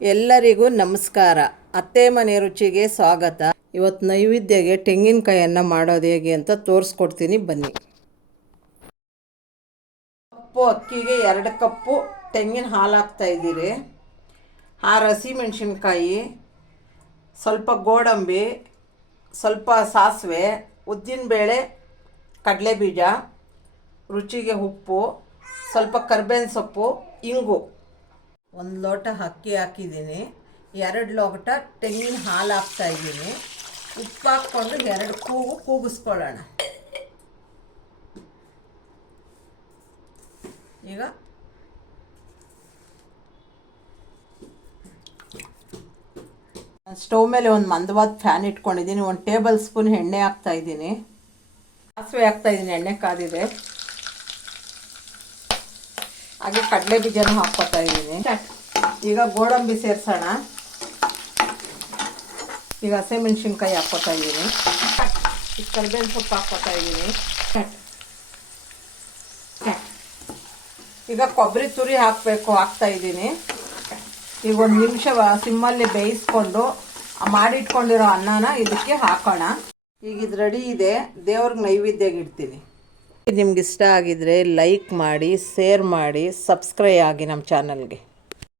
ಎಲ್ಲರಿಗೂ ನಮಸ್ಕಾರ. ಅತ್ತೆ ಮನೆ ರುಚಿಗೆ ಸ್ವಾಗತ. ಇವತ್ತು ನೈವೇದ್ಯಗೆ ತೆಂಗಿನಕಾಯಿಯನ್ನು ಮಾಡೋದು ಹೇಗೆ ಅಂತ ತೋರಿಸ್ಕೊಡ್ತೀನಿ ಬನ್ನಿ. ಕಪ್ಪು ಅಕ್ಕಿಗೆ 2 ಕಪ್ಪು ತೆಂಗಿನ ಹಾಲು ಹಾಕ್ತಾ ಇದ್ದೀರಿ. 6 ಹಸಿಮೆಣಸಿನ್ಕಾಯಿ, ಸ್ವಲ್ಪ ಗೋಡಂಬಿ, ಸ್ವಲ್ಪ ಸಾಸಿವೆ, ಉದ್ದಿನಬೇಳೆ, ಕಡಲೆಬೀಜ, ರುಚಿಗೆ ಉಪ್ಪು, ಸ್ವಲ್ಪ ಕರ್ಬೇವಿನ ಸೊಪ್ಪು, ಇಂಗು. 1 ಲೋಟ ಅಕ್ಕಿ ಹಾಕಿದ್ದೀನಿ. 2 ಲೋಟ ತೆಂಗಿನ ಹಾಲು ಹಾಕ್ತಾಯಿದ್ದೀನಿ. ಉಪ್ಪು ಹಾಕ್ಕೊಂಡು 2 ಕೂಗಿಸ್ಕೊಳ್ಳೋಣ. ಈಗ ಸ್ಟವ್ ಮೇಲೆ ಒಂದು ಮಂದವಾದ ಫ್ಯಾನ್ ಇಟ್ಕೊಂಡಿದ್ದೀನಿ. 1 ಟೇಬಲ್ ಸ್ಪೂನ್ ಎಣ್ಣೆ ಹಾಕ್ತಾಯಿದ್ದೀನಿ. ಸಾಸಿವೆ ಹಾಕ್ತಾಯಿದ್ದೀನಿ, ಎಣ್ಣೆ ಕಾದಿದೆ. ಹಾಗೆ ಕಡಲೆ ಬೀಜನೂ ಹಾಕ್ಕೊತಾ ಇದ್ದೀನಿ. ಈಗ ಗೋಡಂಬಿ ಸೇರಿಸೋಣ. ಈಗ ಹಸಿಮೆಣಸಿನ್ಕಾಯಿ ಹಾಕ್ಕೊತಾ ಇದ್ದೀನಿ. ಈಗ ಕರ್ಬೇವಿನ ಸೊಪ್ಪು ಹಾಕ್ಕೊತಾ ಇದ್ದೀನಿ. ಈಗ ಕೊಬ್ಬರಿ ತುರಿ ಹಾಕ್ತಾ ಇದ್ದೀನಿ. ಈಗ 1 ನಿಮಿಷ ಸಿಮ್ಮಲ್ಲಿ ಬೇಯಿಸ್ಕೊಂಡು ಮಾಡಿಟ್ಕೊಂಡಿರೋ ಅನ್ನನ ಇದಕ್ಕೆ ಹಾಕೋಣ. ಈಗ ಇದು ರೆಡಿ ಇದೆ. ದೇವ್ರಿಗೆ ನೈವೇದ್ಯಗೆ ಇಡ್ತೀನಿ. ನಿಮ್ಗೆ ಇಷ್ಟ ಆಗಿದ್ರೆ ಲೈಕ್ ಮಾಡಿ, ಶೇರ್ ಮಾಡಿ, ಸಬ್ಸ್ಕ್ರೈಬ್ ಆಗಿ ನಮ್ಮ ಚಾನಲ್ಗೆ.